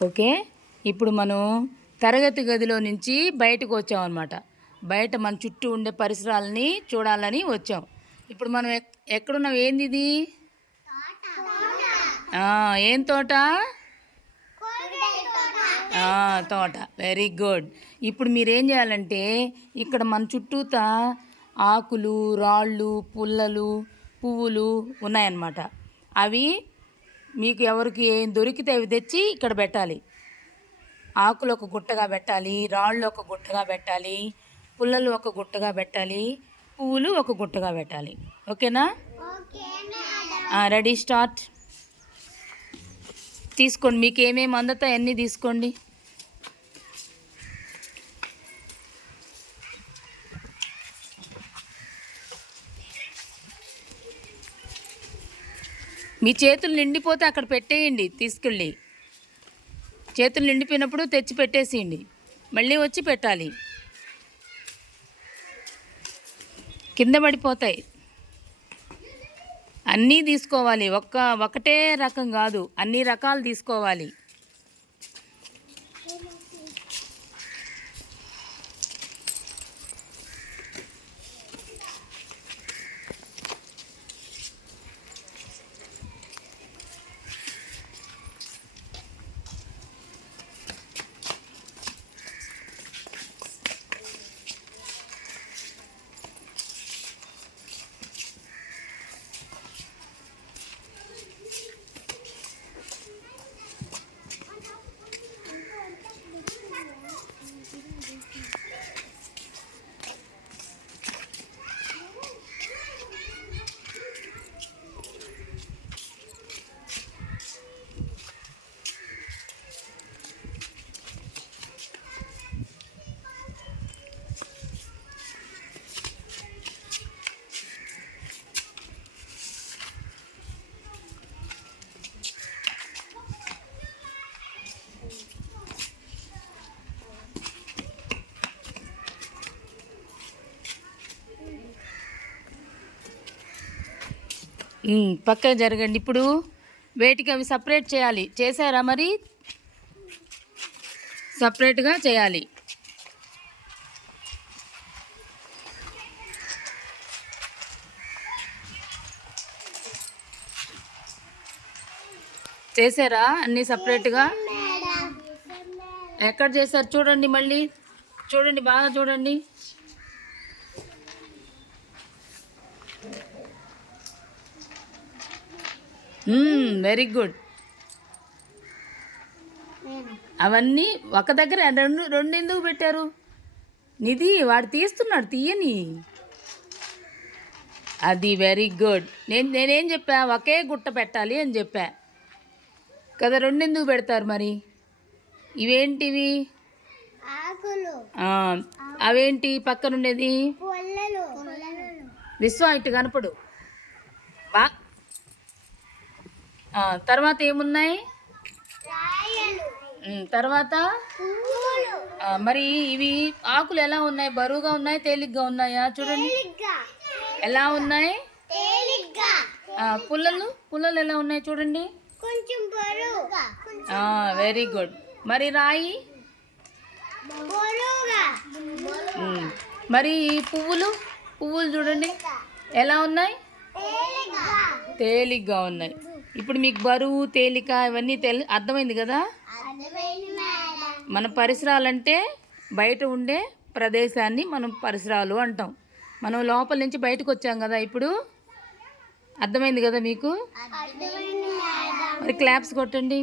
Okay, ఇప్పుడు మనం తరగతి గదిలో నుంచి బయటకు వచ్చామన్నమాట. బయట మన చుట్టూ ఉండే పరిసరాలని చూడాలని వచ్చాం. ఇప్పుడు మనం ఎక్కడున్నాం? ఏంది ఇది? ఏం తోట? తోట. Very good. ఇప్పుడు మీరేం చేయాలంటే ఇక్కడ మన చుట్టూతా ఆకులు, రాళ్ళు, పుల్లలు, పువ్వులు ఉన్నాయన్నమాట. అవి మీకు ఎవరికి ఏం దొరికితే అవి తెచ్చి ఇక్కడ పెట్టాలి. ఆకులు ఒక గుట్టగా పెట్టాలి, రాళ్ళు ఒక గుట్టగా పెట్టాలి, పుల్లలు ఒక గుట్టగా పెట్టాలి, పువ్వులు ఒక గుట్టగా పెట్టాలి. ఓకేనా? Ready, start. తీసుకోండి, మీకు ఏమేమి అందుతాయి అన్నీ తీసుకోండి. మీ చేతులు నిండిపోతే అక్కడ పెట్టేయండి. తీసుకెళ్ళి చేతులు నిండిపోయినప్పుడు తెచ్చి పెట్టేసేయండి. మళ్ళీ వచ్చి పెట్టాలి, కింద పడిపోతాయి. అన్నీ తీసుకోవాలి, ఒకటే రకం కాదు, అన్ని రకాలు తీసుకోవాలి. పక్కకు జరగండి. ఇప్పుడు వేటికి అవి సపరేట్ చేయాలి. చేశారా? మరి సపరేట్గా చేయాలి. చేశారా అన్నీ సపరేట్గా? ఎక్కడ చేశారు చూడండి, మళ్ళీ చూడండి, బాగా చూడండి. Very good. అవన్నీ ఒక దగ్గర రెండు ఎందుకు పెట్టారు? నిధి వాడు తీస్తున్నాడు, తీయని. అది వెరీ గుడ్. నేనేం చెప్పా? ఒకే గుట్ట పెట్టాలి అని చెప్పా కదా. రెండు ఎందుకు పెడతారు మరి? ఇవేంటివి? అవేంటి పక్కనుండేది? విశ్వ ఇటు కనపడు. తర్వాత ఏమున్నాయి? తర్వాత మరి ఇవి ఆకులు ఎలా ఉన్నాయి? బరువుగా ఉన్నాయి, తేలిగ్గా ఉన్నాయా? చూడండి ఎలా ఉన్నాయి. పుల్లలు ఎలా ఉన్నాయి చూడండి. Very good. మరి రాయి? మరి పువ్వులు చూడండి ఎలా ఉన్నాయి? తేలిగ్గా ఉన్నాయి. ఇప్పుడు మీకు బరువు, తేలిక ఇవన్నీ అర్థమైంది కదా. మన పరిసరాలంటే బయట ఉండే ప్రదేశాన్ని మనం పరిసరాలు అంటాం. మనం లోపల నుంచి బయటకు వచ్చాం కదా. ఇప్పుడు అర్థమైంది కదా మీకు? మరి క్లాప్స్ కొట్టండి.